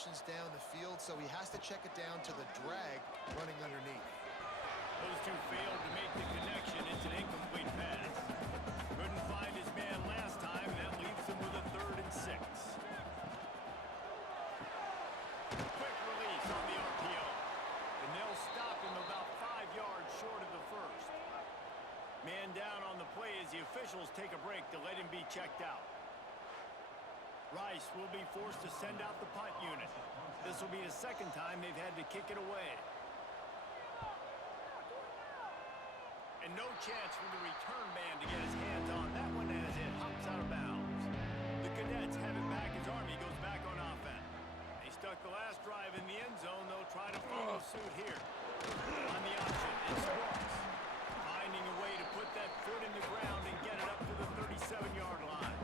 options down the field, so he has to check it down to the drag running underneath. Those two failed to make the connection. It's an incomplete pass. Couldn't find his man last time. That leaves him with a 3rd and 6. Quick release on the RPO. And they'll stop him about 5 yards short of the first. Man down on the play as the officials take a break to let him be checked out. Rice will be forced to send out the punt unit. This will be the 2nd time they've had to kick it away. And no chance for the return man to get his hands on that one as it hops out of bounds. The Cadets have it back as Army goes back on offense. They stuck the last drive in the end zone. They'll try to follow suit here. On the option, it's Brooks. Finding a way to put that foot in the ground and get it up to the 37-yard line.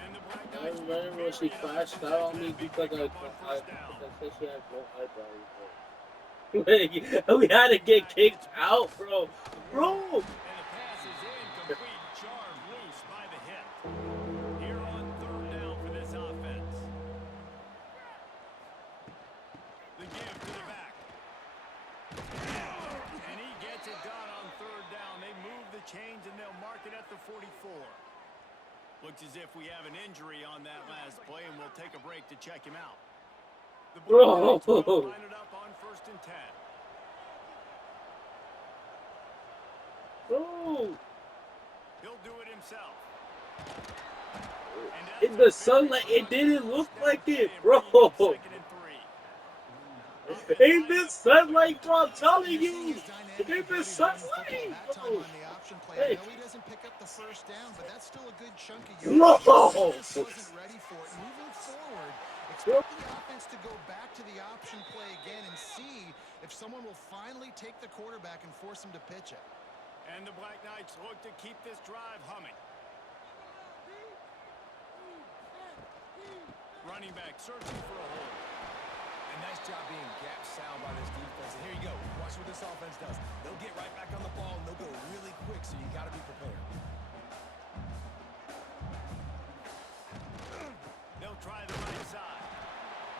And the Black Knights... I remember when she crashed out on me because I said she had no eyebrows. We had to get kicked out, bro. Bro! And the pass is incomplete, charmed loose by the hit. Here on 3rd down for this offense. The give to the back. And he gets it done on 3rd down. They move the chains and they'll mark it at the 44. Looks as if we have an injury on that last play, and we'll take a break to check him out. The Bulldogs will line it up on 1st and 10. Bro! He'll do it himself. In the sunlight, it didn't look like it, bro. In the sunlight, bro, I'm telling you. In the sunlight, bro. Hey. I know he doesn't pick up the 1st down, but that's still a good chunk of yards. No! Wasn't ready for it. Moving forward, expect the offense to go back to the option play again and see if someone will finally take the quarterback and force him to pitch it. And the Black Knights look to keep this drive humming. Running back searching for a hole. And nice job being gap sound by this defense. And here you go. Watch what this offense does. They'll get right back on the ball, and they'll go really quick, so you got to be prepared. They'll try the right side.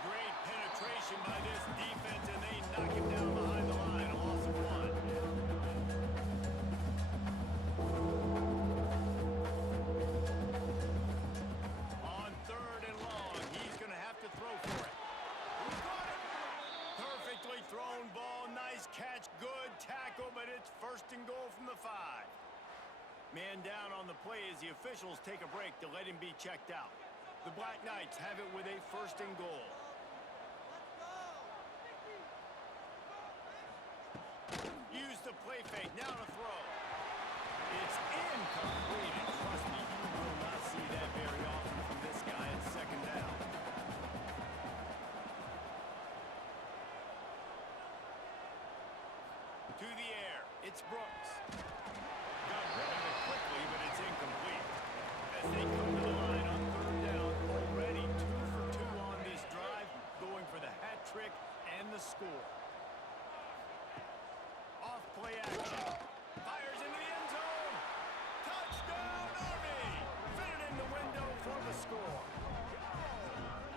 Great penetration by this defense, and they knock him down behind the line. A loss of 1. On 3rd and long, he's going to have to throw for it. Perfectly thrown ball. Nice catch. Good tackle, but it's 1st and goal from the 5. Man down on the play as the officials take a break to let him be checked out. The Black Knights have it with a 1st and goal. Use the play fake. Now to throw. It's incomplete. And trust me, you will not see that very often from this guy at 2nd down. To the air. It's Brooks. Got rid of it quickly, but it's incomplete. As they come to the line on 3rd down, already 2 for 2 on this drive, going for the hat trick and the score. Off play action. Fires into the end zone. Touchdown, Army! Fit it in the window for the score.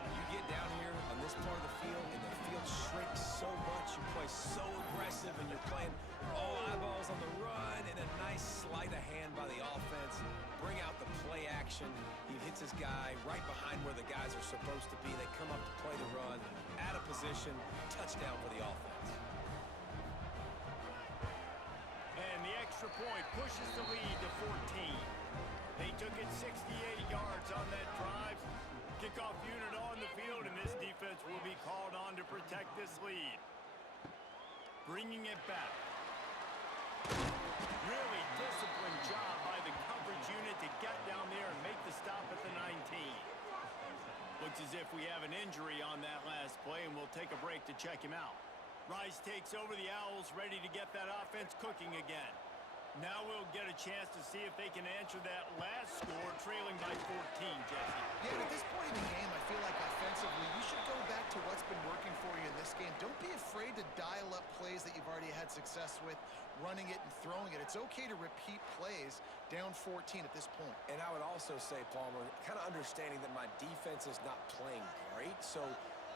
You get down here on this part of the field, and the field shrinks so much. You play so aggressive, and you're playing all eyeballs on the run, and a nice sleight of hand by the offense. Bring out the play action. He hits his guy right behind where the guys are supposed to be. They come up to play the run, out of position, touchdown for the offense. And the extra point pushes the lead to 14. They took it 68 yards on that drive. Kickoff unit on the field, and this defense will be called on to protect this lead. Bringing it back. Really disciplined job by the coverage unit to get down there and make the stop at the 19. Looks as if we have an injury on that last play, and we'll take a break to check him out. Rice takes over the Owls, ready to get that offense cooking again. Now we'll get a chance to see if they can answer that last score, trailing by 14, Jesse. Yeah, at this point in the game, I feel like offensively, you should go back to what's been working for you in this game. Don't be afraid to dial up plays that you've already had success with, running it and throwing it. It's okay to repeat plays down 14 at this point. And I would also say, Palmer, kind of understanding that my defense is not playing great, so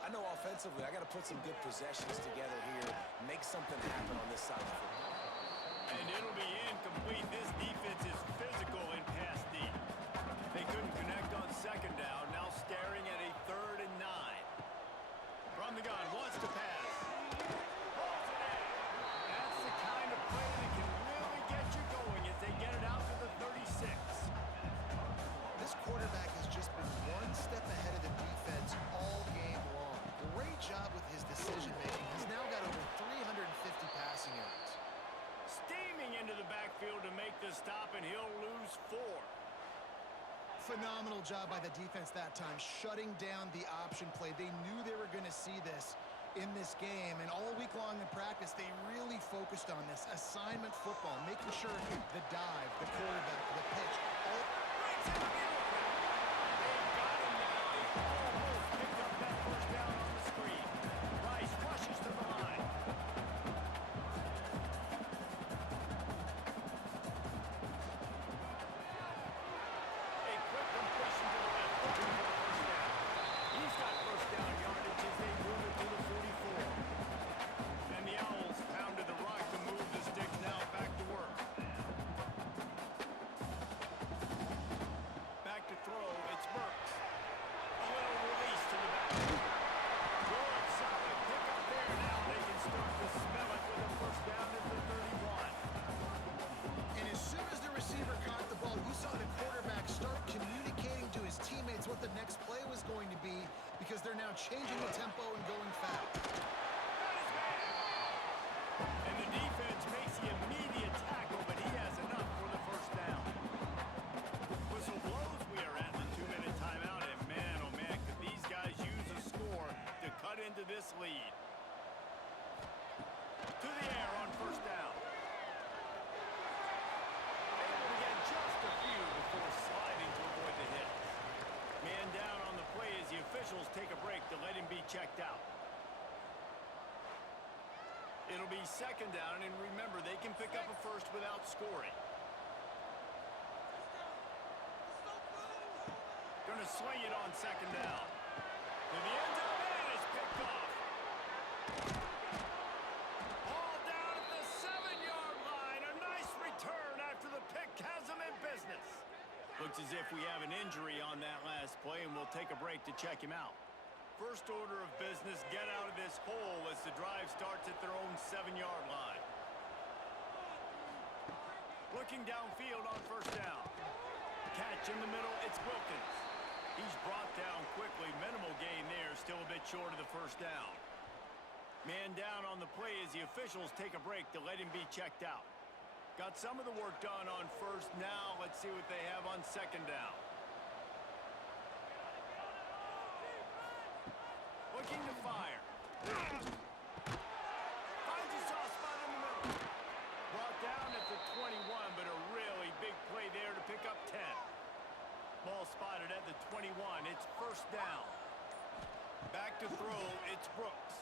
I know offensively I got to put some good possessions together here, make something happen on this side of the football. And it'll be incomplete. This defense is physical in pass deep. They couldn't connect on second down. Now staring at a 3rd and 9. From the gun, wants to pass. Pulls it in. That's the kind of play that can really get you going as they get it out to the 36. This quarterback has just been one step ahead of the defense all game long. Great job with his decision-making. He's now got over 350 passing yards. Steaming into the backfield to make the stop, and he'll lose 4. Phenomenal job by the defense that time, shutting down the option play. They knew they were going to see this in this game, and all week long in practice, they really focused on this assignment football, making sure the dive, the quarterback, the pitch, all... They've got him now. They almost picked up that first down on the screen. Rice rushes to the line. A quick completion to the left, looking for a first down. He's got first down yardage as they move it to the 44. And the Owls pounded the rock to move the sticks now back to work. Back to throw, it's Burks. A little release to the back. Good, solid pick up there. Now they can start to smell it with a first down at the 31. And as soon as the receiver caught the ball, you saw the quarterback start communicating to his teammates what the next play was going to be, because they're now changing the tempo and going fast. And the defense makes the immediate tackle, but he has enough for the first down. Whistle blows. We are at the 2-minute timeout, and man, oh man, could these guys use a score to cut into this lead. To the air on first down. Able to get just a few before sliding to avoid the hit. Man down on the play as the officials take a break to let him be checked out. It'll be second down, and remember, they can pick up a first without scoring. Gonna swing it on second down. To the end zone, and it's picked off. Ball down at the 7-yard line. A nice return after the pick has them in business. Looks as if we have an injury on that last play, and we'll take a break to check him out. First order of business, get out of this hole as the drive starts at their own 7-yard line. Looking downfield on first down. Catch in the middle, it's Wilkins. He's brought down quickly. Minimal gain there, still a bit short of the first down. Man down on the play as the officials take a break to let him be checked out. Got some of the work done on first. Now let's see what they have on second down. Looking to fire. Finds a soft spot in the middle. Brought down at the 21, but a really big play there to pick up 10. Ball spotted at the 21. It's first down. Back to throw. It's Brooks.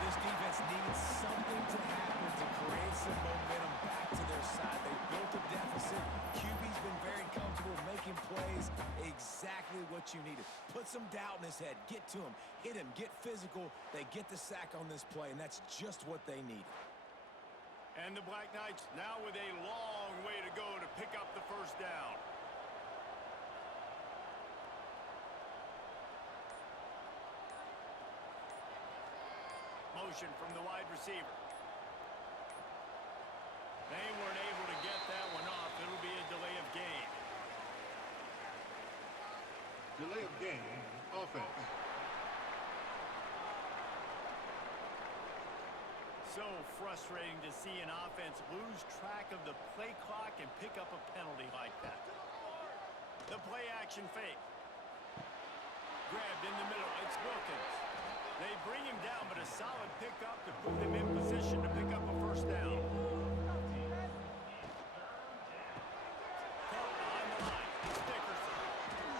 This defense needs something to happen to create some momentum back to their side. They built a deficit. QB's been very comfortable making plays. Exactly what you needed. Put some doubt in his head. Get to him. Hit him. Get physical. They get the sack on this play, and that's just what they needed. And the Black Knights now with a long way to go to pick up the first down. Motion from the wide receiver. They weren't able to get that one off. It'll be a delay of game. Delay of game, offense. So frustrating to see an offense lose track of the play clock and pick up a penalty like that. The play action fake. Grabbed in the middle. It's Wilkins. They bring him down, but a solid pickup to put them in position to pick up a first down. Caught on the line. It's Dickerson.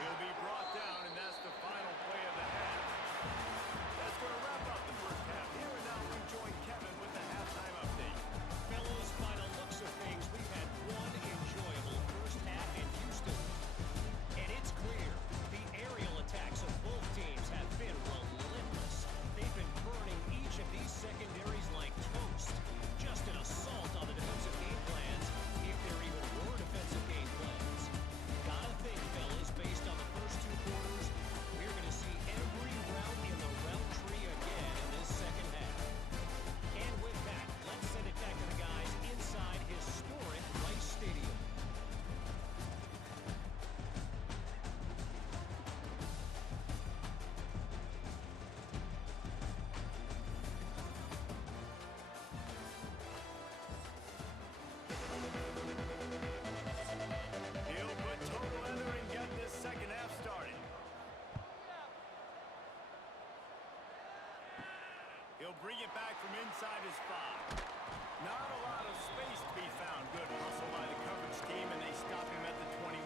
He'll be brought down, and that's the final play of the half. That's going to wrap up the first half. Here and now we join Kevin with the halftime update. Fellows, by the looks of things, we've had one enjoyable first half, and you inside his 5. Not a lot of space to be found. Good hustle by the coverage team, and they stop him at the 21.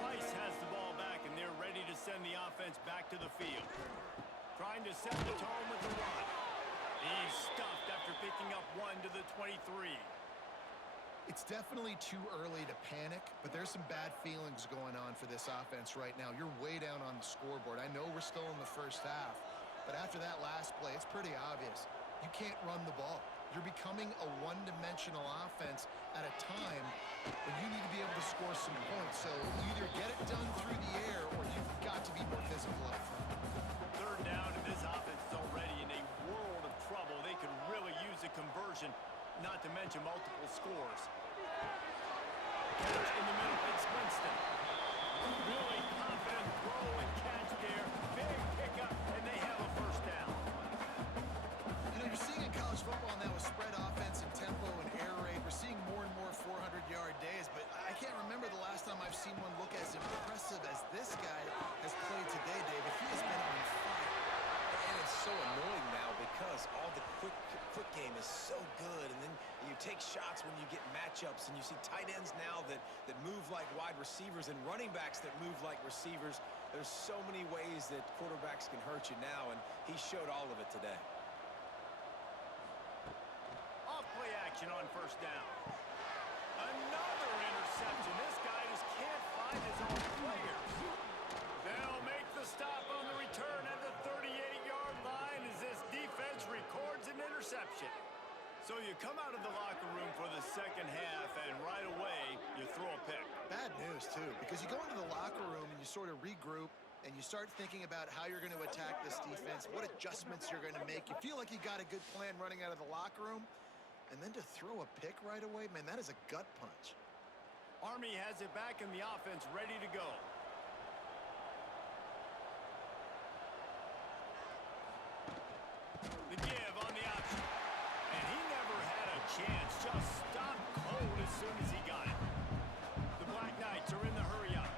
Rice has the ball back, and they're ready to send the offense back to the field. Trying to set the tone with the run. He's stuffed after picking up 1 to the 23. It's definitely too early to panic, but there's some bad feelings going on for this offense right now. You're way down on the scoreboard. I know we're still in the first half, but after that last play, it's pretty obvious. You can't run the ball. You're becoming a one-dimensional offense at a time when you need to be able to score some points. So either get it done through the air or you've got to be more physical up front. Third down, and this offense is already in a world of trouble. They could really use a conversion, not to mention multiple scores. Catch in the middle, it's Winston. Really confident throw and catch there. Big pickup, and they have a first down. You know, you're seeing in college football now with spread offense and tempo and air raid. We're seeing more and more 400-yard days, but I can't remember the last time I've seen one look as impressive as this guy has played today, David. He has been on fire. And it's so annoying now because all the quick game is so good, and then you take shots when you get matchups, and you see tight ends now that move like wide receivers and running backs that move like receivers. There's so many ways that quarterbacks can hurt you now, and he showed all of it today. Off play action on first down. Another interception. This guy just can't find his own players. They'll make the stop on the return at the 38-yard line as this defense records an interception. So you come out of the locker room for the second half, and right away, you throw a pick. Bad news, too, because you go into the locker room and you sort of regroup and you start thinking about how you're going to attack this defense, what adjustments you're going to make. You feel like you got a good plan running out of the locker room, and then to throw a pick right away, man, that is a gut punch. Army has it back in the offense, ready to go. The give on the option. And he never had a chance. Just stopped cold as soon as he got it. The Black Knights are in the hurry-up.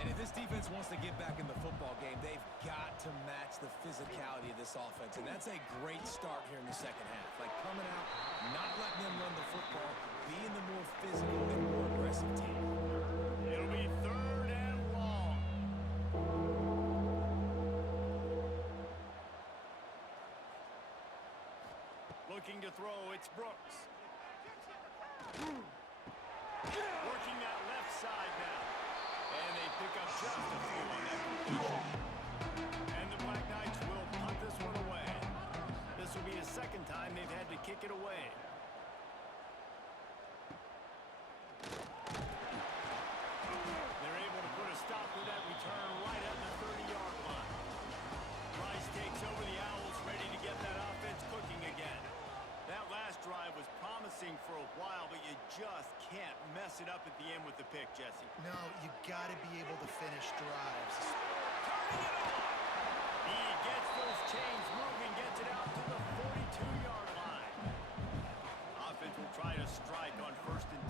And if this defense wants to get back in the football game, they've got to match the physicality of this offense. And that's a great start here in the second half. Like coming out, not letting them run the football, being the more physical and more aggressive team. It'll be third and long. Looking to throw, it's Brooks. Working that left side now. And they pick up just a few on that completion. And the Black Knights will punt this one away. This will be the second time they've had to kick it away. They're able to put a stop to that return right at the 30-yard line. Rice takes over the Owls, ready to get that offense cooking again. That last drive was promising for a while, but you just can't mess it up at the end with the pick, Jesse. No, you got to be able to finish drives. Turning it on! He gets those chains moving, gets it out to the 42-yard line. Offense will try to strike on 1st and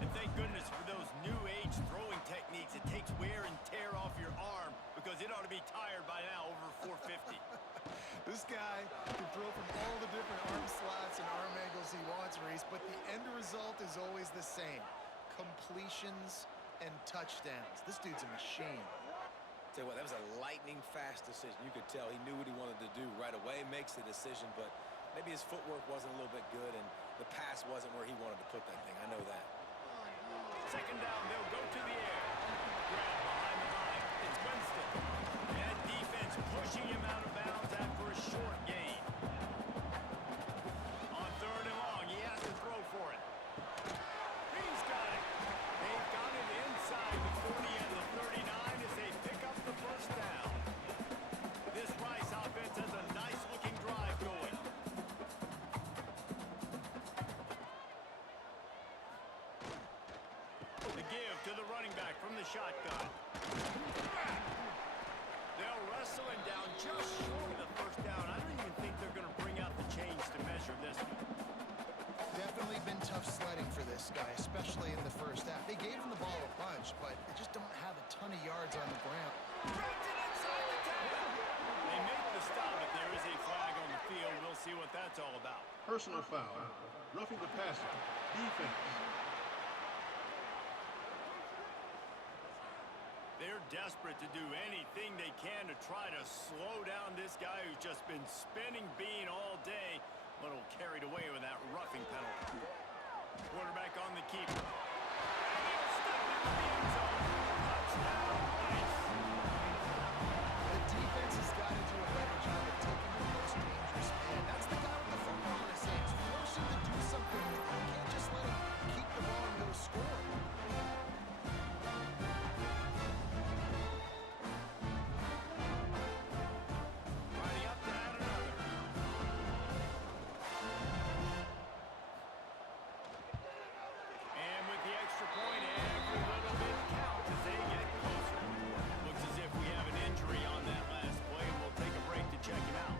10. And thank goodness for those new age throwing techniques. It takes wear and tear off your arm because it ought to be tired by now over 450. This guy can throw from all the different arm slots and arm angles he wants, Reese, but the end result is always the same. Completions and touchdowns. This dude's a machine. Tell you what, that was a lightning-fast decision. You could tell he knew what he wanted to do right away, makes the decision, but maybe his footwork wasn't a little bit good, and the pass wasn't where he wanted to put that thing. I know that. Second down, they'll go to the air. Grab behind the line. It's Winston. That defense pushing him out of bounds after a short gain. On 3rd and long, he has to throw for it. He's got it. They've got it inside the 40 and the 39 as they pick up the first down. This Rice offense has a nice-looking drive going. The give to the running back from the shotgun. They'll wrestle him down just short of the first down. I don't even think they're going to bring out the chains to measure this one. Definitely been tough sledding for this guy, especially in the first half. They gave him the ball a bunch, but they just don't have a ton of yards on the ground. Dropped it inside the 10. They make the stop, but there is a flag on the field. field. We'll see what that's all about. Personal foul. Roughing the passer. Defense. They're desperate to do anything they can to try to slow down this guy who's just been spinning bean all day. A little carried away with that roughing penalty. Quarterback on the keeper. And he'll step into the end zone. Touchdown, Rice. The defense has got to do a better job of taking the most dangerous man. That's the guy with the football in his hands. Force him to do something with it. You can't just let him keep the ball and go score. Riding up to add another. And with the extra point, every little bit counts as they get closer. Looks as if we have an injury on that last play, and we'll take a break to check him out.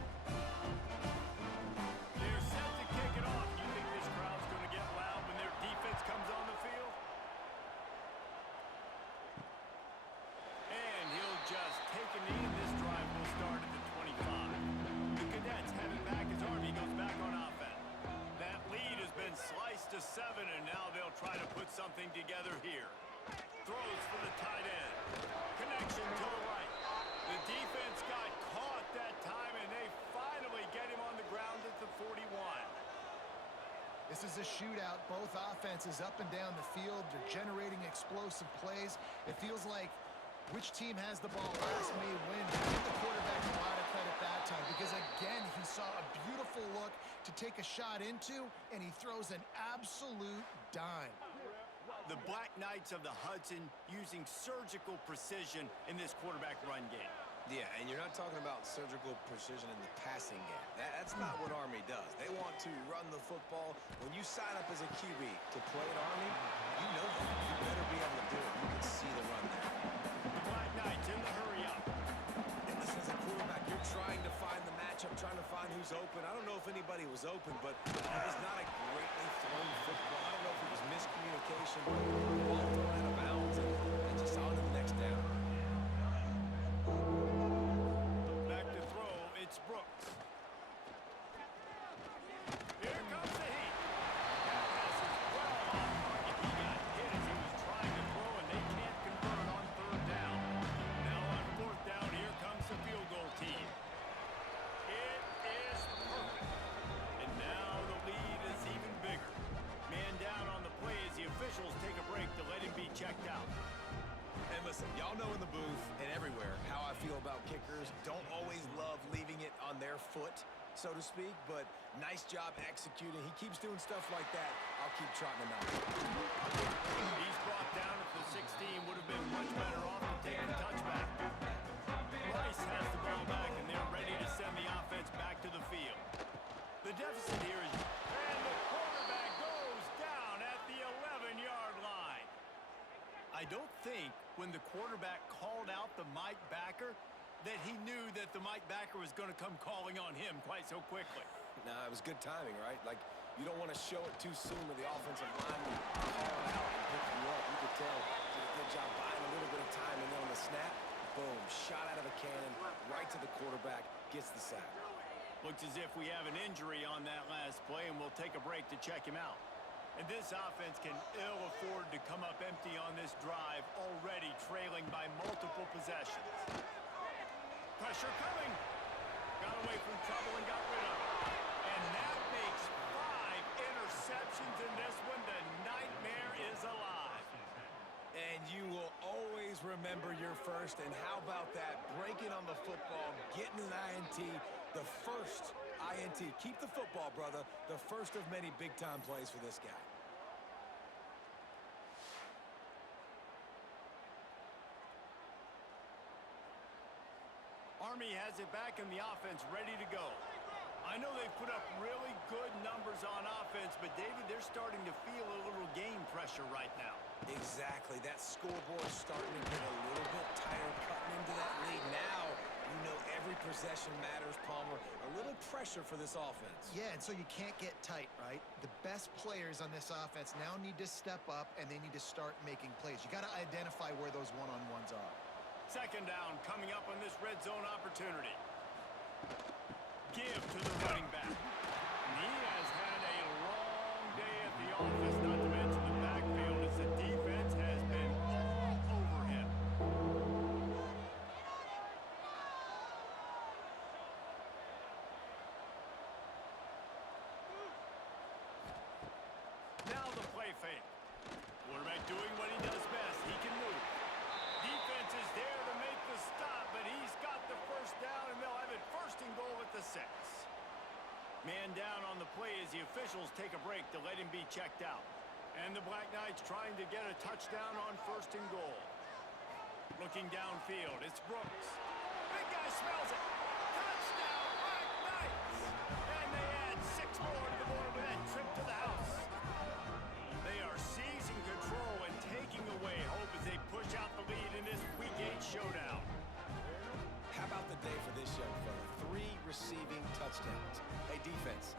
They're set to kick it off. You think this crowd's going to get loud when their defense comes on the field? And he'll just take a knee, and this drive will start at the 25. The Cadets have it back as Army goes back on offense. That lead has been sliced to 7, and now they'll try to put something together here. Throws for the tight end. Connection to the right. The defense got caught that time, and they finally get him on the ground at the 41. This is a shootout. Both offenses up and down the field. They're generating explosive plays. It feels like which team has the ball last may win. Give the quarterback a lot of credit that time because, again, he saw a beautiful look to take a shot into, and he throws an absolute dime. The Black Knights of the Hudson using surgical precision in this quarterback run game. Yeah, and you're not talking about surgical precision in the passing game. That's not what Army does. They want to run the football. When you sign up as a QB to play at Army, you know that. You better be able to do it. You can see the run there. The Black Knights in the hurry up. And listen, as a quarterback, you're trying to find the matchup, trying to find who's open. I don't know if anybody was open, but it was not a greatly thrown football. I don't know if it was miscommunication, but the ball thrown out of bounds and just on to the next down. Back to throw, it's Brooks. Here comes the heat. That pass is well off target. He got hit as he was trying to throw, and they can't convert on 3rd down. Now on 4th down, here comes the field goal team. It is perfect. And now the lead is even bigger. Man down on the play as the officials take a break to let him be checked out. And listen, y'all know in the booth and everywhere how I feel about kickers. Don't always love leaving it on their foot, so to speak, but nice job executing. He keeps doing stuff like that. I'll keep trotting him out. He's brought down at the 16. Would have been much better off to take the touchback. Rice has the ball back, and they're ready to send the offense back to the field. The deficit here is... And the quarterback goes down at the 11-yard line. I don't think when the quarterback called out the Mike Backer that he knew that the Mike Backer was going to come calling on him quite so quickly. Nah, it was good timing, right? Like, you don't want to show it too soon to the offensive lineman calling out and picking you up. You could tell did a good job buying a little bit of time, and then on the snap, boom, shot out of a cannon, right to the quarterback, gets the sack. Looks as if we have an injury on that last play, and we'll take a break to check him out. And this offense can ill afford to come up empty on this drive, already trailing by multiple possessions. Pressure coming. Got away from trouble and got rid of it. And that makes 5 interceptions in this one. The nightmare is alive. And you will always remember your first, and how about that? Breaking on the football, getting an INT, the first INT. Keep the football, brother. The first of many big-time plays for this guy. Army has it back in the offense, ready to go. I know they've put up really good numbers on offense, but David, they're starting to feel a little game pressure right now. Exactly. That scoreboard's starting to get a little bit tighter, cutting into that lead. Now, you know every possession matters, Palmer. A little pressure for this offense. Yeah, and so you can't get tight, right? The best players on this offense now need to step up, and they need to start making plays. You got to identify where those one-on-ones are. 2nd down coming up on this red zone opportunity. give to the running back. And he has had a long day at the office, not to mention the backfield, as the defense has been all over him. Now the play fake. Quarterback doing what he does best. He can move. Defense is there to make the stop, but he's got the first down, and they'll have it first and goal at the 6. Man down on the play as the officials take a break to let him be checked out. And the Black Knights trying to get a touchdown on first and goal. Looking downfield, it's Brooks. Big guy smells it. Touchdown, Black Knights! And they add 6 more to the board with that trip to the house. They are seizing control and taking away hope as they push out the lead in this Week 8 showdown. How about the day for this young fella? 3 receiving touchdowns. Hey, defense,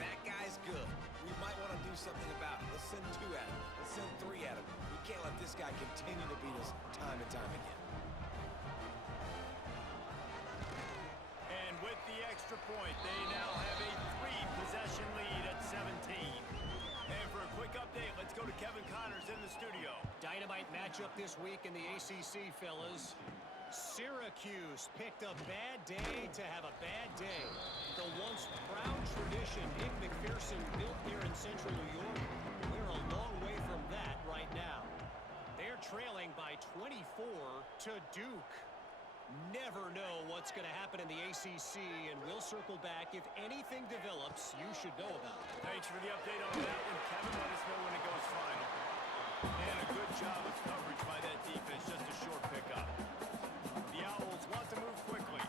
that guy's good. We might want to do something about it. Let's send 2 at him. Let's send 3 at him. We can't let this guy continue to beat us time and time again. And with the extra point, they now have a 3-possession lead at 17. And for a quick update, let's go to Kevin Connors in the studio. Dynamite matchup this week in the ACC, fellas. Syracuse picked a bad day to have a bad day. The once proud tradition Nick McPherson built here in central New York, we're a long way from that right now. They're trailing by 24 to Duke. Never know what's going to happen in the ACC, and we'll circle back if anything develops you should know about. Thanks for the update on that one, Kevin. Let us know when it goes final. And a good job of coverage by that defense. Just a short pickup. The Owls want to move quickly.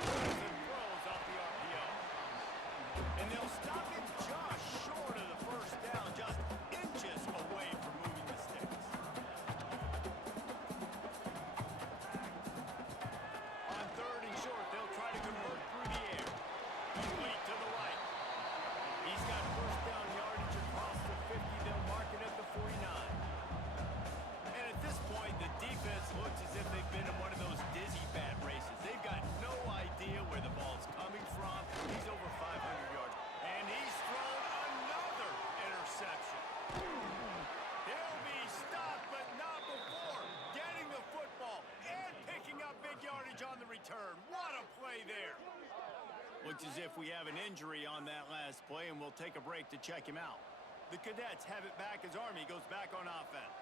And throws off the RPO. And they'll stop him just short of the first down, just inches away from moving the sticks. On 3rd and short, they'll try to convert through the air. Complete to the right. He's got first down yardage across the 50. They'll mark it at the 49. And at this point, the defense looks as if they've been in one of those dizzy bat races. They've got no idea where the ball's coming from. He's over 500 yards. And he's thrown another interception. He'll be stopped, but not before getting the football and picking up big yardage on the return. What a play there. Looks as if we have an injury on that last play, and we'll take a break to check him out. The Cadets have it back as Army goes back on offense.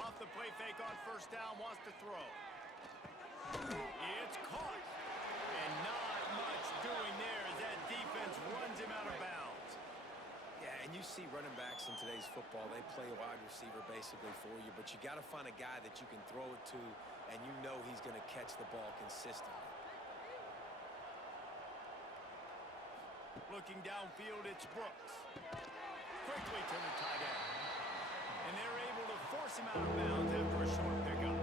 Off the play fake on first down, wants to throw. It's caught. And not much doing there as that defense runs him out of bounds. Yeah, and you see running backs in today's football, they play wide receiver basically for you, but you got to find a guy that you can throw it to, and you know he's going to catch the ball consistently. Looking downfield, it's Brooks. Quickly to the tight end. And they're able to force him out of bounds after a short pickup.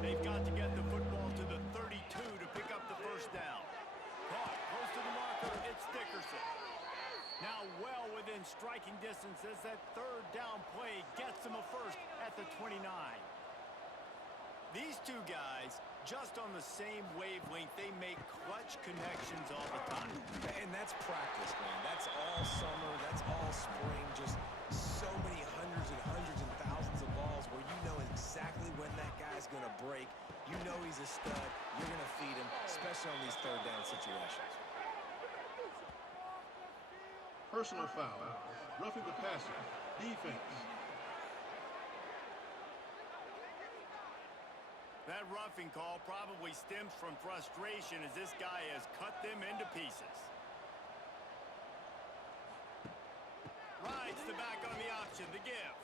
They've got to get the football to the 32 to pick up the first down. Caught close to the marker, it's Dickerson. Now well within striking distance as that 3rd down play gets them a first at the 29. These two guys, just on the same wavelength, they make clutch connections all the time. And that's practice, man. That's all summer. That's all spring. Just so many hundreds and thousands of balls where you know exactly when that guy's going to break. You know he's a stud. You're going to feed him, especially on these 3rd down situations. Personal foul. Roughing the passer. Defense. That roughing call probably stems from frustration as this guy has cut them into pieces. Rides the back on the option, the give.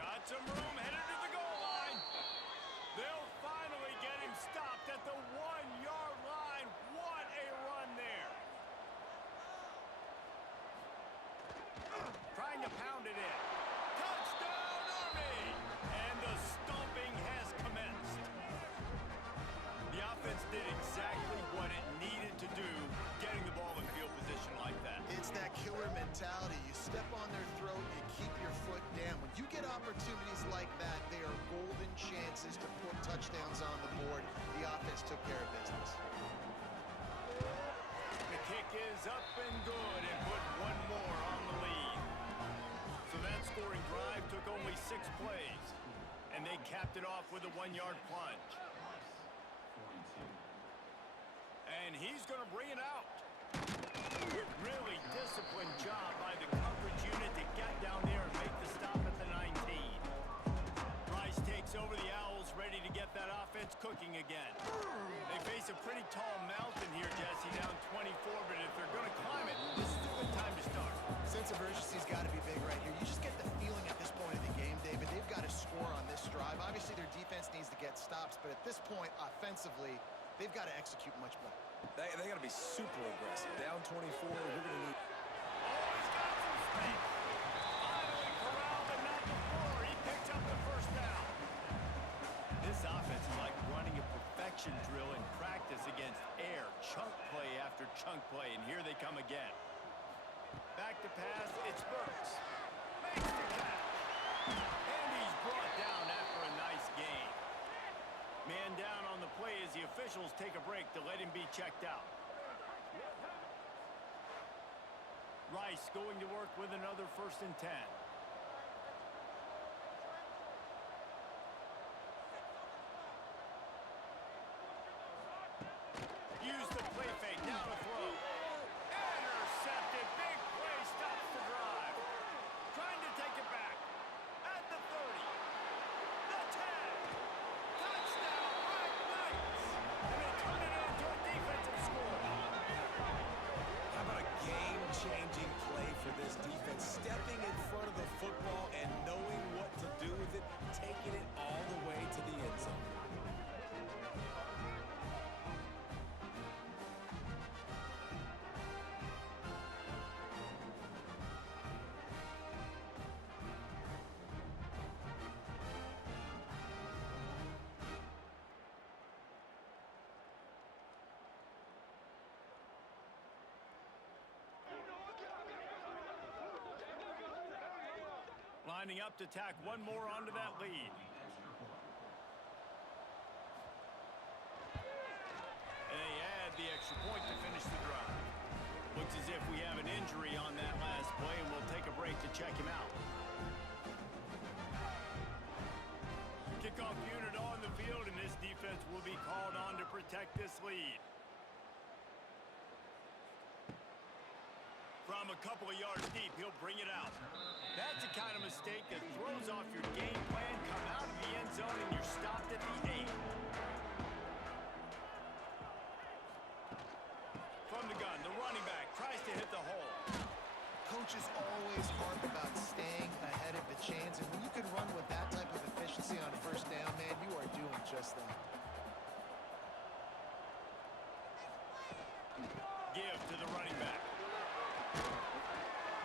Got some room, headed to the goal line. They'll finally get him stopped at the 1-yard line. What a run there. Trying to pound it in. Touchdown, Army! And the stomping has commenced. The offense did exactly what it needed to do, getting the ball in field position like that. It's that killer mentality. You step on their throat, you keep your foot down. When you get opportunities like that, they are golden chances to put touchdowns on the board. The offense took care of business. The kick is up and good and put one more on the lead. So that scoring drive took only 6 plays, and they capped it off with a 1-yard plunge. And he's going to bring it out. Really disciplined job by the coverage unit to get down there and make the stop at the 19. Rice takes over the Owls, ready to get that offense cooking again. They face a pretty tall mountain here, Jesse, down 24, but if they're going to climb it, this is a good time to start. Sense of urgency's got to be big right here. You just get the feeling at this point of the game, David, they've got to score on this drive. Obviously, their defense needs to get stops, but at this point, offensively, they've got to execute much better. They got to be super aggressive. Down 24, you're going to need... Oh, he's got some space. Finally corralled, but not before. He picked up the first down. This offense is like running a perfection drill in practice against air. Chunk play after chunk play, and here they come again. Back to pass, it's Burks. Makes the catch. And he's brought down after a nice gain. Man down on the play as the officials take a break to let him be checked out. Rice going to work with another 1st and 10. Use the play fake, now to throw. Intercepted, big play, stops the drive. Trying to take it back. At the 30. The 10. Touchdown, Black Knights. And they turn it into a defensive score. How about a game-changing play for this defense? Stepping in front of the football and knowing what to do with it, taking it all the way to the end zone. Lining up to tack one more onto that lead. And they add the extra point to finish the drive. Looks as if we have an injury on that last play, and we'll take a break to check him out. Kickoff unit on the field, and this defense will be called on to protect this lead. From a couple of yards deep, he'll bring it out. That's the kind of mistake that throws off your game plan. Come out of the end zone and you're stopped at the 8. From the gun, the running back tries to hit the hole. Coaches always harp about staying ahead of the chains, and when you can run with that type of efficiency on 1st down, man, you are doing just that. Give to the running back.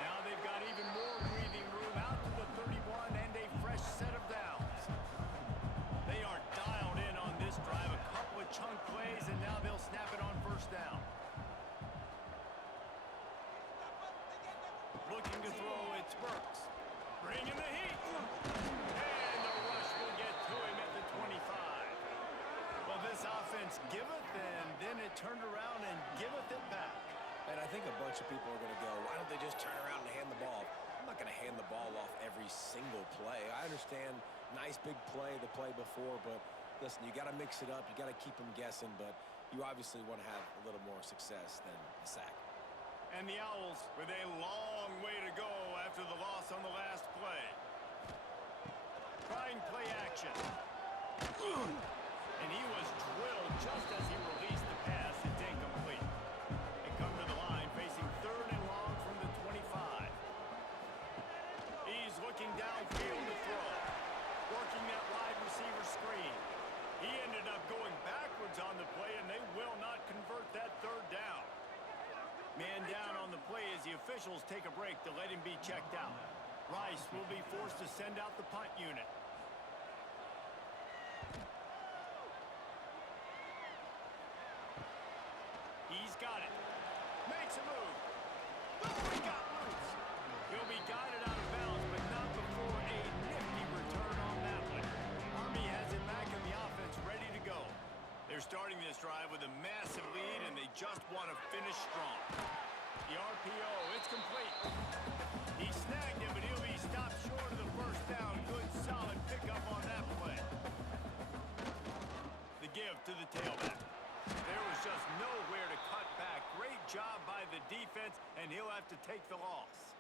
Now they've got even more breathing room out to the 31 and a fresh set of downs. They are dialed in on this drive. A couple of chunk plays, and now they'll snap it on 1st down. Looking to throw, it's Burks. Bringing the heat. And the rush will get to him at the 25. Well, this offense giveth, and then it turned around and giveth it back. And I think a bunch of people are going to go, why don't they just turn around and hand the ball? I'm not going to hand the ball off every single play. I understand nice big play, the play before, but listen, you got to mix it up. You got to keep them guessing, but you obviously want to have a little more success than a sack. And the Owls with a long way to go after the loss on the last play. Trying play action. And he was drilled just as he released the pass. It's incomplete. They come to the line facing 3rd and long from the 25. He's looking downfield to throw. Working that wide receiver screen. He ended up going backwards on the play, and they will not convert that 3rd down. Man down on the play as the officials take a break to let him be checked out. Rice will be forced to send out the punt unit. He's got it. Makes a move. Oh, he got loose. He'll be guided out of bounds, but not before a nifty return on that one. Army has They're starting this drive with a massive lead, and they just want to finish strong. The RPO, it's complete. He snagged him, but he'll be stopped short of the first down. Good, solid pickup on that play. The give to the tailback. There was just nowhere to cut back. Great job by the defense, and he'll have to take the loss.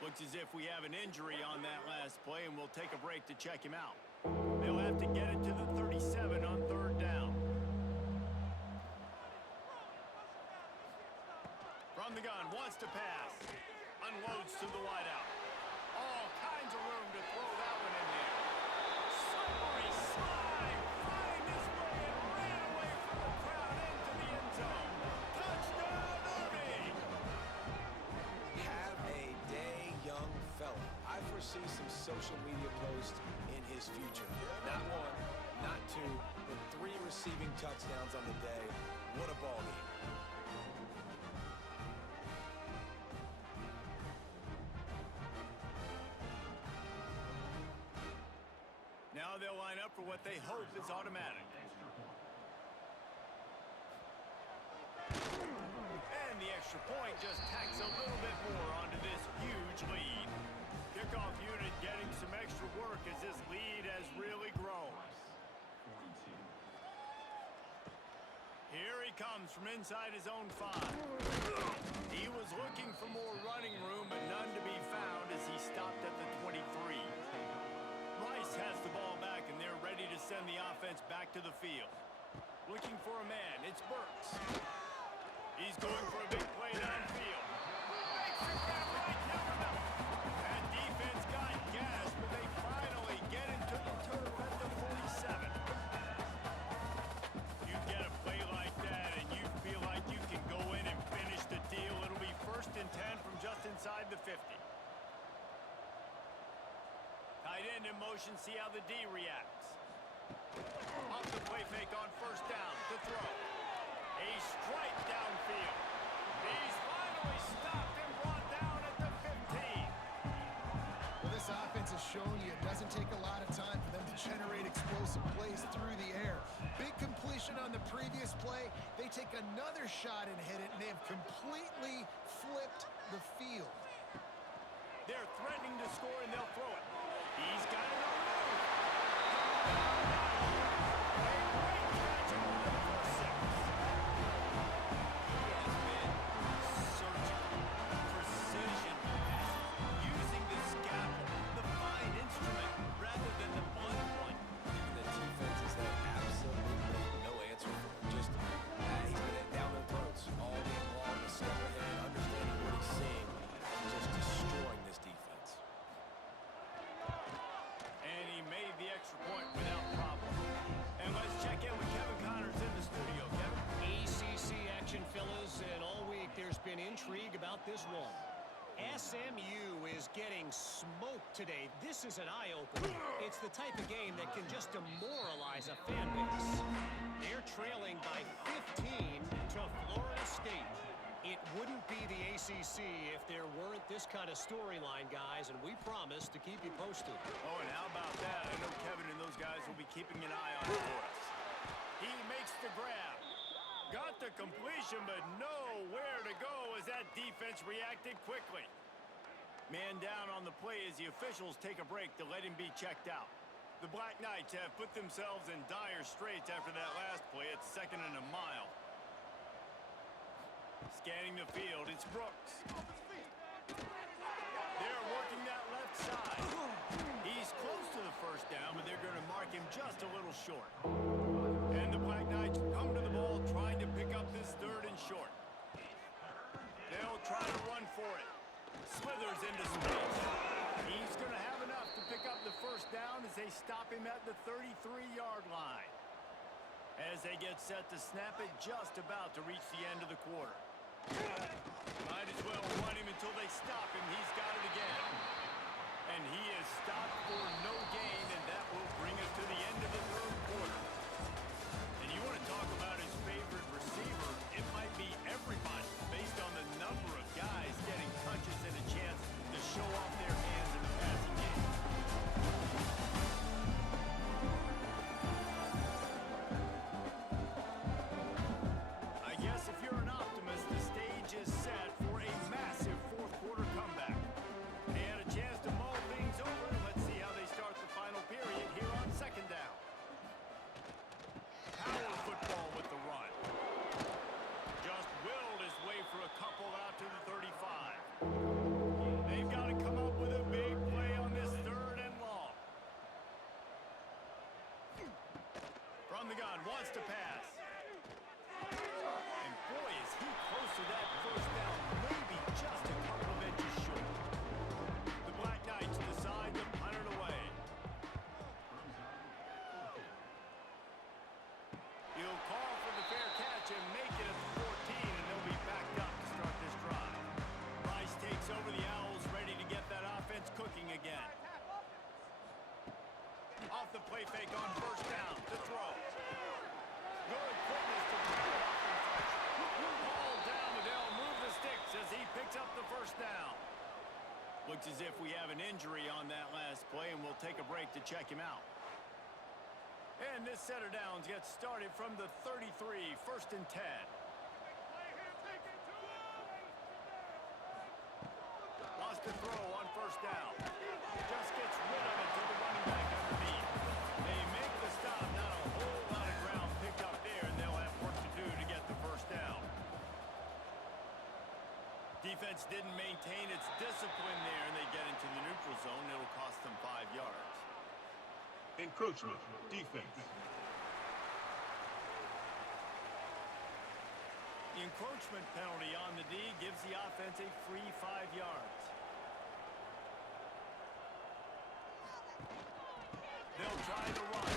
Looks as if we have an injury on that last play, and we'll take a break to check him out. They'll have to get it to the 37 on third down. From the gun, wants to pass. Unloads to the wideout. All kinds of room to throw that one in there. Slippery slide, find his way and ran away from the crowd into the end zone. Touchdown, Army! Have a day, young fella. I foresee some social media posts in his future. Not one, not two, but 3 receiving touchdowns on the day. What a ball game. Now they'll line up for what they hope is automatic. And the extra point just tacks a little bit more onto this huge lead. Kickoff unit getting some extra work as this lead has really grown. Here he comes from inside his own 5. He was looking for more running room, but none to be found as he stopped at the 23. Rice has the ball back, and they're ready to send the offense back to the field. Looking for a man, it's Burks. He's going for a big play downfield. Makes it down right down the middle. That defense got gas, but they finally get into the turf at the 47. You get a play like that, and you feel like you can go in and finish the deal. It'll be 1st and 10 from just inside the 50. Tight end in motion, see how the D reacts. Off the play fake on first down to throw. A strike downfield. He's finally stopped and brought down at the 15. Well, this offense has shown you it doesn't take a lot of time for them to generate explosive plays through the air. Big completion on the previous play. They take another shot and hit it, and they have completely flipped the field. They're threatening to score, and they'll throw it. He's got it on the move. A great catch on the 6. He has been surgical, precision, using the scalpel, the fine instrument, rather than the blunt one. And the defense has had absolutely no answer for him. Just, he's been down their throats all game long, a step ahead, understanding what he's seeing, and just destroying this defense. And he made the extra point without problem. And let's check in with Kevin Connors in the studio. Kevin? ACC action, fellas, and all week there's been intrigue about this one. SMU is getting smoked today. This is an eye-opener. It's the type of game that can just demoralize a fan base. They're trailing by 15 to Florida State. It wouldn't be the ACC if there weren't this kind of storyline, guys, and we promise to keep you posted. Oh, and how about that? I know Kevin and those guys will be keeping an eye on it for us. He makes the grab. Got the completion, but nowhere to go as that defense reacted quickly. Man down on the play as the officials take a break to let him be checked out. The Black Knights have put themselves in dire straits after that last play. It's 2nd and a mile. Scanning the field, it's Brooks. They're working that left side. He's close to the first down, but they're going to mark him just a little short. And the Black Knights come to the ball trying to pick up this 3rd and short. They'll try to run for it. Slithers into space. He's going to have enough to pick up the first down as they stop him at the 33-yard line. As they get set to snap it, just about to reach the end of the quarter. Might as well run him until they stop him. He's got it again. And he is stopped for no gain, and that will bring us to the end of the 3rd quarter. And you want to talk about his favorite receiver, it might be everybody, based on the number of guys getting touches and a chance to show off their hands in the passing game. run, wants to pass. And boy, is he close to that first down, maybe just a couple of inches short. The Black Knights decide to punt it away. He'll call for the fair catch and make it at the 14, and they'll be backed up to start this drive. Rice takes over the Owls, ready to get that offense cooking again. Off the play fake on first down, to throw. Good quickness to break it off in front. Ball down, but they'll move the sticks as he picks up the first down. Looks as if we have an injury on that last play, and we'll take a break to check him out. And this set of downs gets started from the 33, 1st and 10. Lost to throw on first down. Just gets rid of it to the running back underneath. They make the stop, not a whole lot of ground picked up there, and they'll have work to do to get the first down. Defense didn't maintain its discipline there, and they get into the neutral zone. It'll cost them 5 yards. Encroachment. Defense. The encroachment penalty on the D gives the offense a free 5 yards. They'll try to run.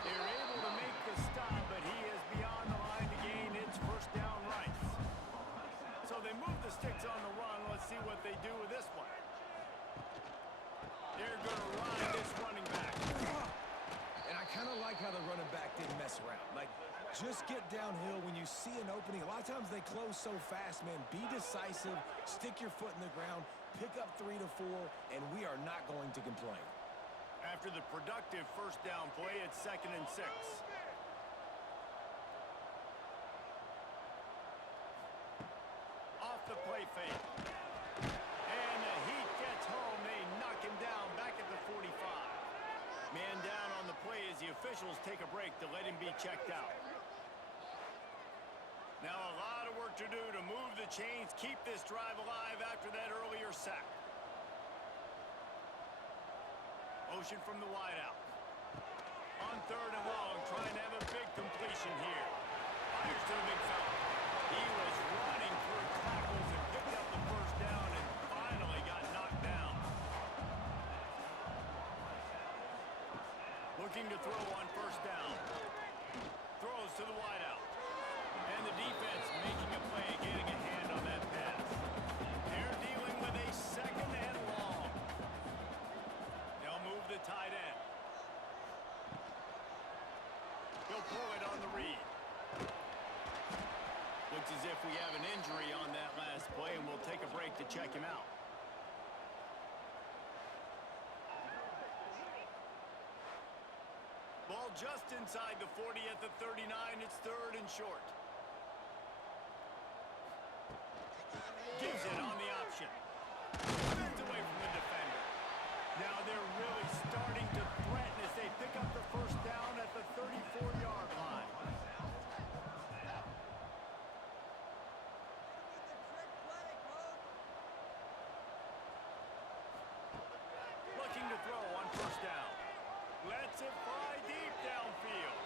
They're able to make the stop, but he is beyond the line to gain. It's first down Rice. So they move the sticks on the run. Let's see what they do with this one. They're going to ride this running back. And I kind of like how the running back didn't mess around. Like, just get downhill when you see an opening. A lot of times they close so fast, man. Be decisive, stick your foot in the ground, pick up 3 to 4, and we are not going to complain. After the productive first down play, it's 2nd and 6. Off the play fake. And the Heat gets home. They knock him down back at the 45. Man down on the play as the officials take a break to let him be checked out. Now a lot of work to do to move the chains, keep this drive alive after that earlier sack. Motion from the wideout. On 3rd and long, trying to have a big completion here. Fires to the big fella. He was running through tackles and picked up the first down and finally got knocked down. Looking to throw on first down. Throws to the wideout. And the defense making a play, getting a hand on that pass. They're dealing with a 2nd and long. They'll move the tight end. He'll pull it on the read. Looks as if we have an injury on that last play, and we'll take a break to check him out. Ball just inside the 40 at the 39. It's 3rd and short. Gives it on the option. Spins away from the defender. Now they're really starting to threaten as they pick up the first down at the 34-yard line. Looking to throw on first down. Lets it fly deep downfield.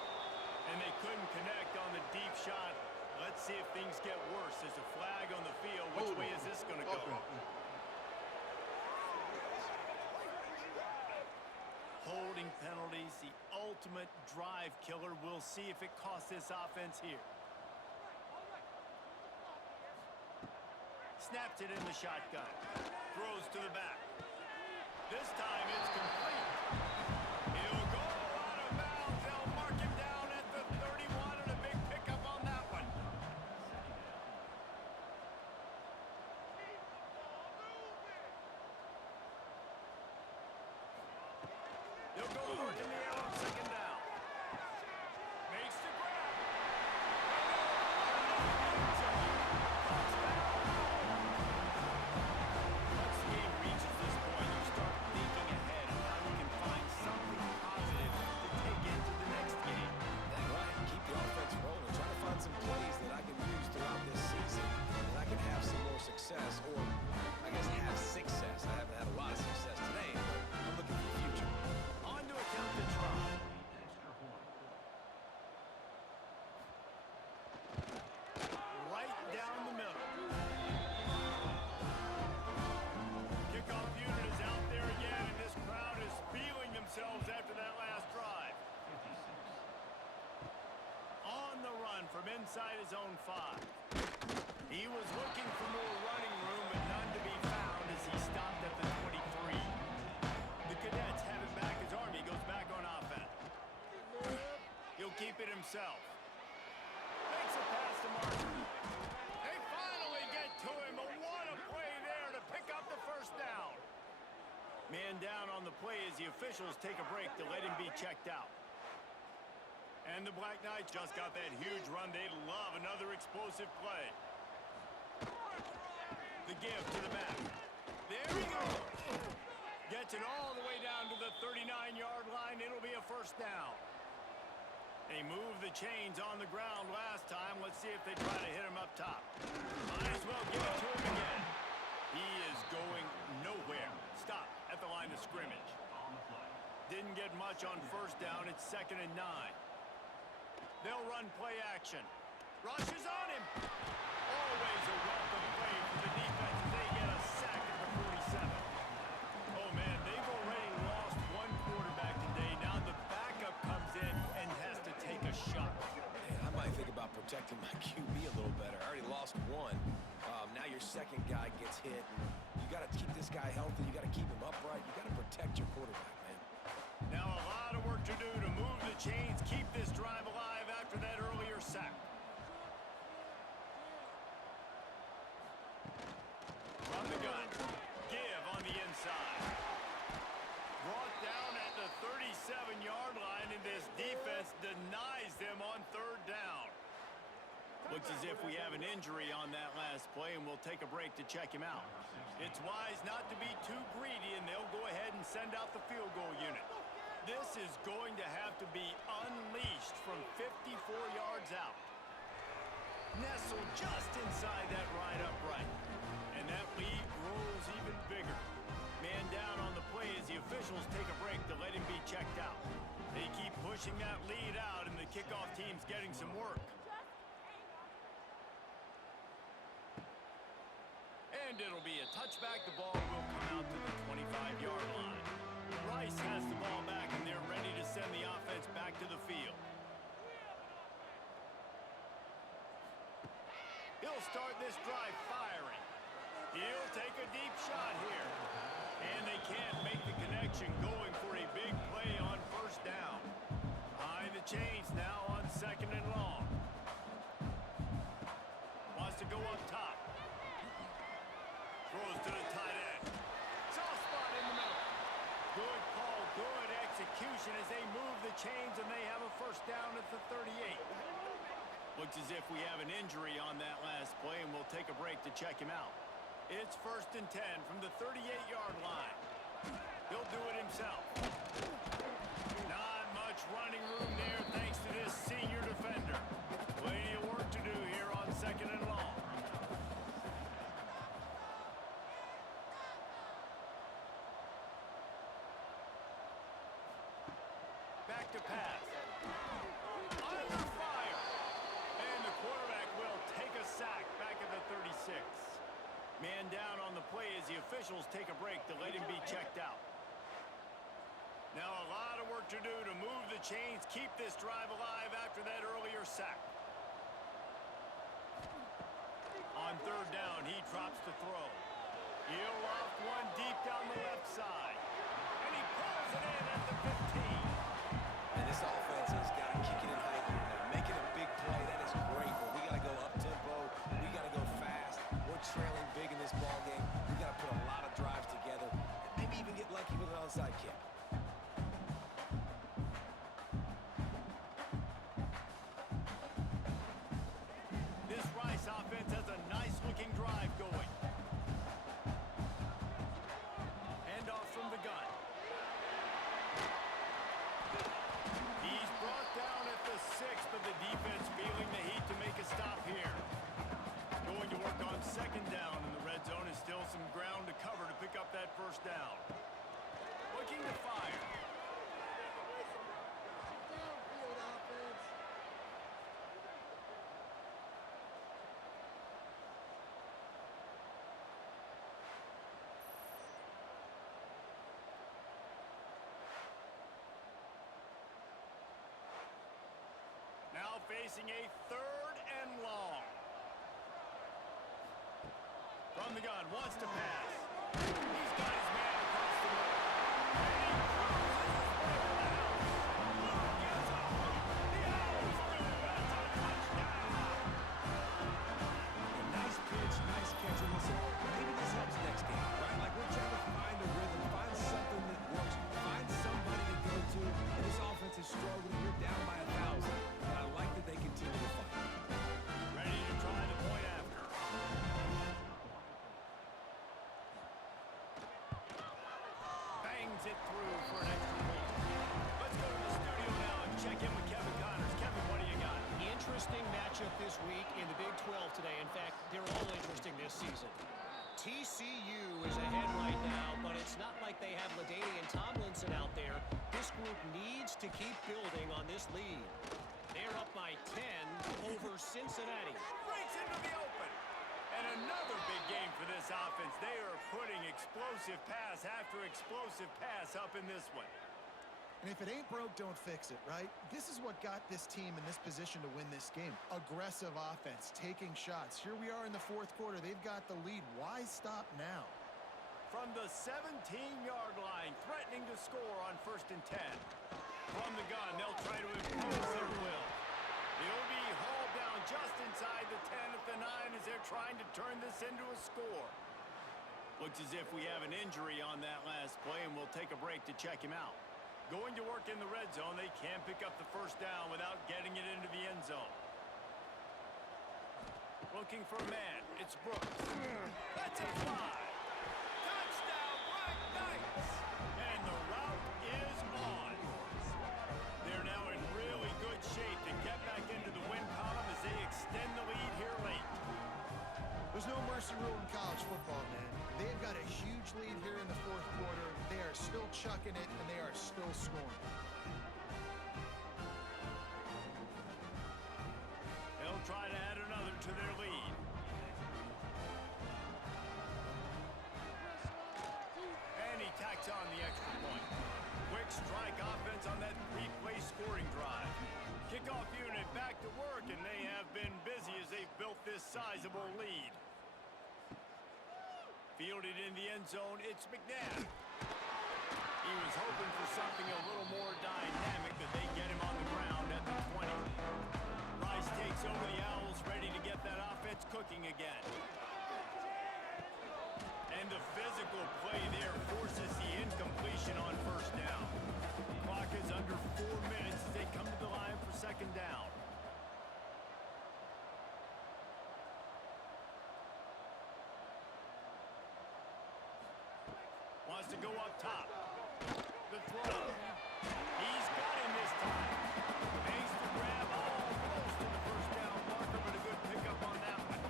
And they couldn't connect on the deep shot. Let's see if things get worse. There's a flag on the field. Which way is this going to go? Holding penalties, the ultimate drive killer. We'll see if it costs this offense here. Snaps it in the shotgun. Throws to the back. This time it's complete. He'll go out of bounds. They'll mark him down at the 31 and a big pickup on that one. They'll go work in the air on 2nd down. Makes the grab. Once the game reaches this point, you start thinking ahead on how you can find from inside his own 5. He was looking for more running room, but none to be found as he stopped at the 23. The Cadets have it back as Army goes back on offense. He'll keep it himself. Makes a pass to Martin. They finally get to him, but what a play there to pick up the first down. Man down on the play as the officials take a break to let him be checked out. And the Black Knights just got that huge run. They love another explosive play. The give to the back. There he goes. Gets it all the way down to the 39-yard line. It'll be a first down. They moved the chains on the ground last time. Let's see if they try to hit him up top. Might as well give it to him again. He is going nowhere. Stop at the line of scrimmage. Didn't get much on first down. It's 2nd and 9. They'll run play action. Rush is on him. Always a welcome play for the defense as they get a sack at the 47. Oh, man, they've already lost one quarterback today. Now the backup comes in and has to take a shot. Man, I might think about protecting my QB a little better. I already lost one. Now your second guy gets hit. You got to keep this guy healthy. You got to keep him upright. You got to protect your quarterback, man. Now a lot of work to do to move the chains, keep this drive alive after that earlier sack. From the gun, give on the inside. Brought down at the 37-yard line, and this defense denies them on 3rd down. Looks as if we have an injury on that last play, and we'll take a break to check him out. It's wise not to be too greedy, and they'll go ahead and send out the field goal unit. This is going to have to be unleashed from 54 yards out. Nestled just inside that right upright. And that lead grows even bigger. Man down on the play as the officials take a break to let him be checked out. They keep pushing that lead out, and the kickoff team's getting some work. And it'll be a touchback. The ball will come out to the 25-yard line. Rice has the ball back, and they're ready to send the offense back to the field. He'll start this drive firing. He'll take a deep shot here. And they can't make the connection, going for a big play on first down. Behind the chains now on 2nd and long. Wants to go up top. Throws to the tight end. Soft spot in the middle. Good call, good execution as they move the chains, and they have a first down at the 38. Looks as if we have an injury on that last play, and we'll take a break to check him out. It's 1st and 10 from the 38-yard line. He'll do it himself. Not much running room there thanks to this senior defender. Plenty of work to do here on 2nd and long. Back to pass. Under fire. And the quarterback will take a sack back at the 36. Man down on the play as the officials take a break to let him be checked out. Now a lot of work to do to move the chains, keep this drive alive after that earlier sack. On 3rd down, he drops to throw. He'll loft one deep down the left side. And he pulls it in at the 15. And this offense has got to kick it in high gear now. Making a big play, that is great, but we got to go up-tempo. We got to go fast. We're trailing big in this ball game. We got to put a lot of drives together and maybe even get lucky with an onside kick. This Rice offense has a nice-looking drive going. Hand off from the gun. He's brought facing a 3rd and long. From the gun, wants to pass. He's got his man across the middle. And he crosses his way to the house. Luke gets off. The Owls do it. That's a touchdown. A nice pitch, nice catch. And listen, maybe this helps next game, right? Like we're trying to find a rhythm, find something that works, find somebody to go to. And this offense is struggling. You're down by 1,000. But I like that they continue to fight. Ready to try the point after. Bangs it through for an extra point. Let's go to the studio now and check in with Kevin Connors. Kevin, what do you got? Interesting matchup this week in the Big 12 today. In fact, they're all interesting this season. TCU is ahead right now, but it's not like they have LaDainian Tomlinson out there. This group needs to keep building on this lead. They're up by 10 over Cincinnati. Breaks into the open. And another big game for this offense. They are putting explosive pass after explosive pass up in this one. And if it ain't broke, don't fix it, right? This is what got this team in this position to win this game. Aggressive offense, taking shots. Here we are in the 4th quarter. They've got the lead. Why stop now? From the 17-yard line, threatening to score on 1st and 10. From the gun, they'll try to impose their will. It'll be hauled down just inside the 10 at the 9 as they're trying to turn this into a score. Looks as if we have an injury on that last play, and we'll take a break to check him out. Going to work in the red zone, they can't pick up the 1st down without getting it into the end zone. Looking for a man, it's Brooks. That's a fly. Touchdown, Black Knights! And the route is on. They're now in really good shape to get back into the win column as they extend the lead here late. There's no mercy rule in college football, man. They've got a huge lead here in the 4th quarter. They are still chucking it, and they are still scoring. They'll try to add another to their lead. And he tacks on the extra point. Quick strike offense on that 3-play scoring drive. Kickoff unit back to work, and they have been busy as they've built this sizable lead. Fielded in the end zone, it's McNabb. He was hoping for something a little more dynamic, but they get him on the ground at the 20. Rice takes over the Owls, ready to get that offense cooking again. And the physical play there forces the incompletion on 1st down. Clock is under 4 minutes as they come to the line for 2nd down. Wants to go up top. The throw. He's got him this time. Makes the grab almost to the 1st down marker, but a good pickup on that one.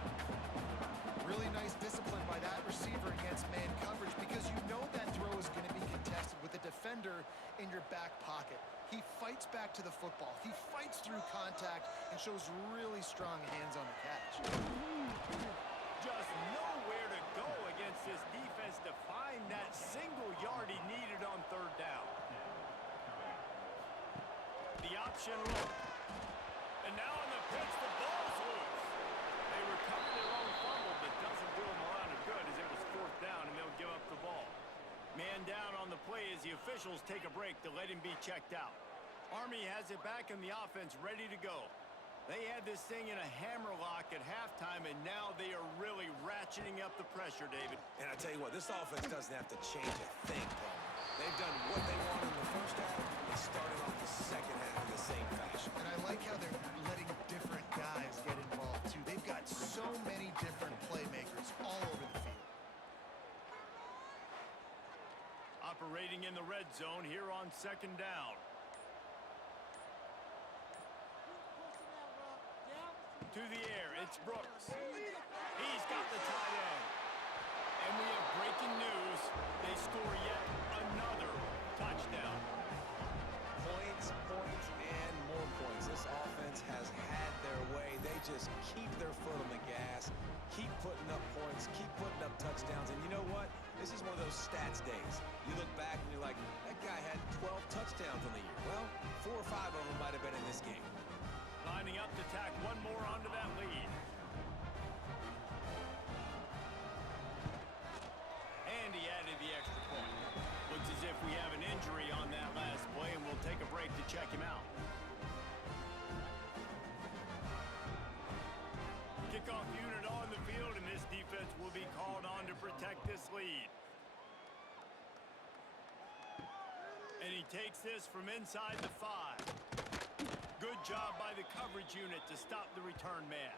Really nice discipline by that receiver against man coverage because you know that throw is going to be contested with a defender in your back pocket. He fights back to the football. He fights through contact and shows really strong hands on the catch. Just nowhere to go against this defense to find that single yard he needed on 3rd down. The option look. And now on the pitch, the ball's loose. They recover their own fumble, but doesn't do them a lot of good as it was 4th down, and they'll give up the ball. Man down on the play as the officials take a break to let him be checked out. Army has it back in the offense, ready to go. They had this thing in a hammerlock at halftime, and now they are really ratcheting up the pressure, David. And I tell you what, this offense doesn't have to change a thing, Paul. They've done what they wanted in the 1st half. They started off the 2nd half in the same fashion. And I like how they're letting different guys get involved, too. They've got so many different playmakers all over the field. Operating in the red zone here on 2nd down. To the air, it's Brooks. He's got the tight end. And we have breaking news. They score yet another touchdown. Points, points, and more points. This offense has had their way. They just keep their foot on the gas, keep putting up points, keep putting up touchdowns. And you know what? This is one of those stats days. You look back and you're like, that guy had 12 touchdowns on the year. Well, 4 or 5 of them might have been in this game. Lining up to lead. And he takes this from inside the 5. Good job by the coverage unit to stop the return man.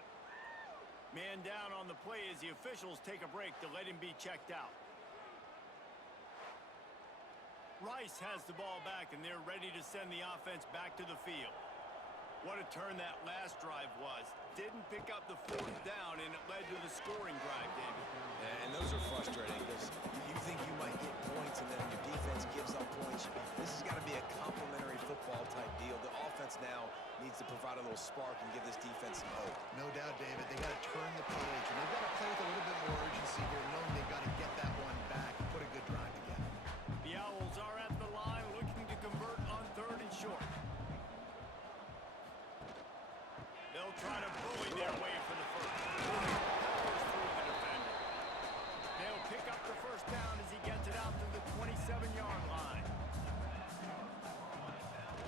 Man down on the play as the officials take a break to let him be checked out. Rice has the ball back, and they're ready to send the offense back to the field. What a turn that last drive was. Didn't pick up the 4th down, and it led to the scoring drive, David. And those are frustrating because you think you might get points, and then your defense gives up points. This has got to be a complementary football type deal. The offense now needs to provide a little spark and give this defense some hope. No doubt, David. They got to turn the page, and they've got to play with a little bit more urgency here, knowing they've got to get that one back and put a good drive together. The Owls are at the line looking to convert on 3rd and short. They'll try to bully their way for the first. Powers through the defender. They'll pick up the 1st down as he gets it out to the 27-yard line.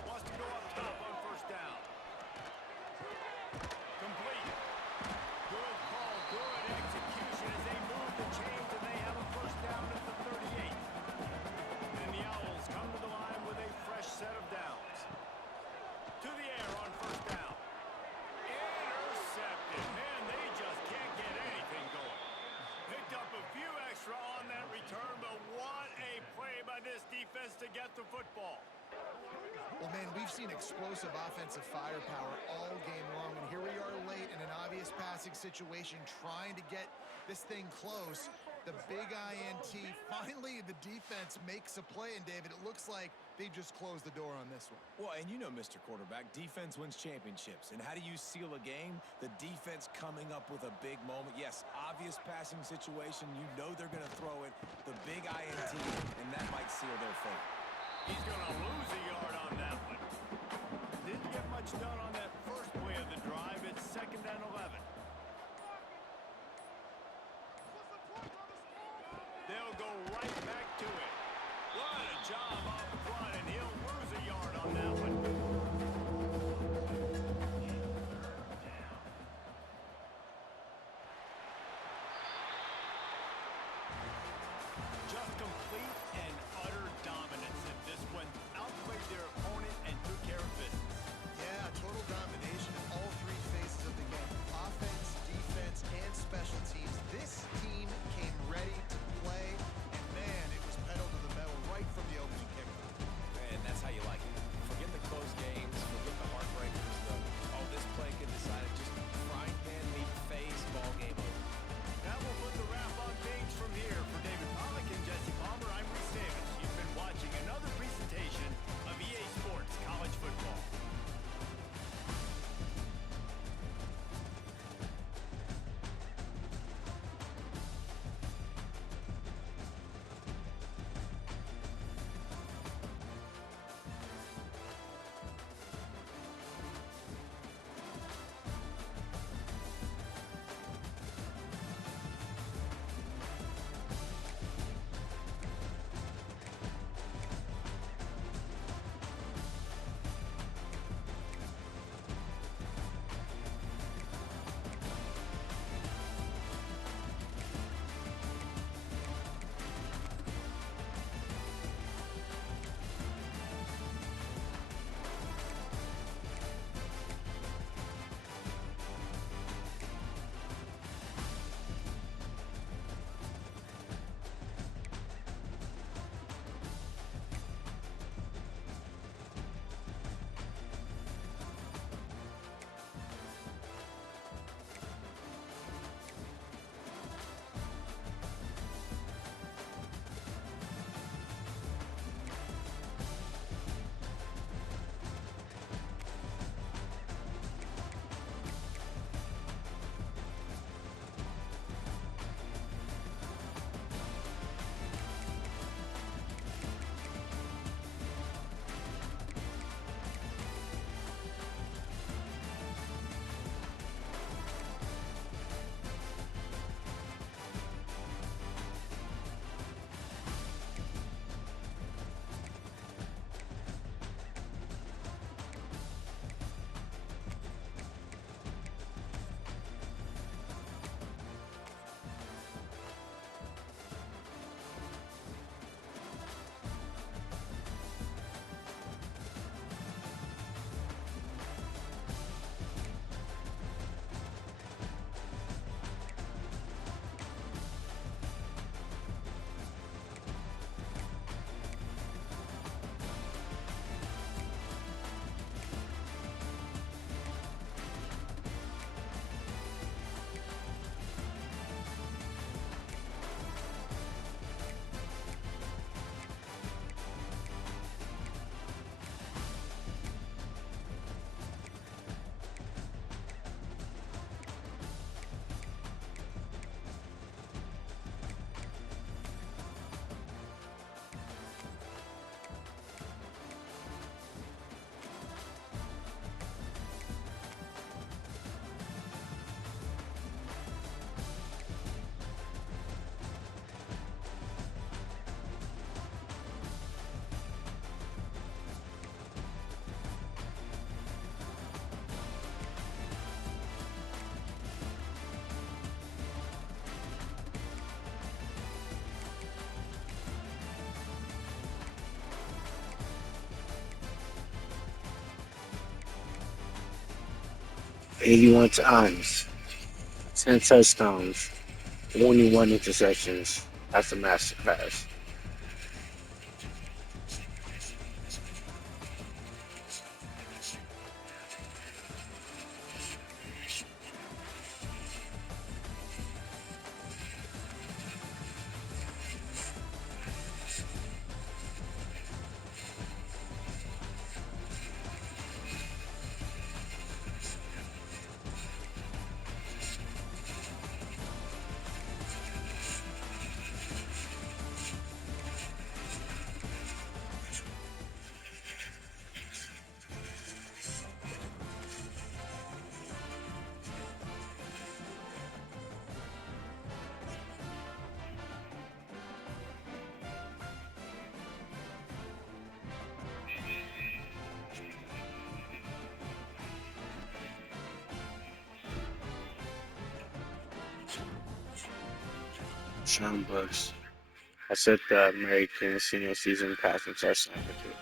Wants to go up top on 1st down. Complete. Good call, good execution as they move the chains, and they have a 1st down at the 38. And the Owls come to the line with a fresh set of downs. To the air on 1st down. Intercepted. Man, they just can't get anything going. Picked up a few extra on that return, but what a play by this defense to get the football. Well, man, we've seen explosive offensive firepower all game long, and here we are late in an obvious passing situation trying to get this thing close. The big INT. Finally, the defense makes a play, and David, it looks like they just closed the door on this one. Well, and you know, Mr. Quarterback, defense wins championships. And how do you seal a game? The defense coming up with a big moment. Yes, obvious passing situation. You know they're going to throw it. The big INT, and that might seal their fate. He's going to lose a yard on that one. Didn't get much done on that first play of the drive. It's 2nd and 11. They'll go right back to it. What a job up front, and he'll lose a yard on that one. Just complete and utter dominance in this one. Outplayed their opponent and took care of business. Yeah, total domination in all 3 phases of the game. Offense, defense, and special teams. This team came ready to play, and man, it was pedal to the metal right from the opening carry. 81 times, 10 touchdowns, only 1 interceptions. That's a masterclass. Sean Bucks. I set the American senior season passing touchdown record.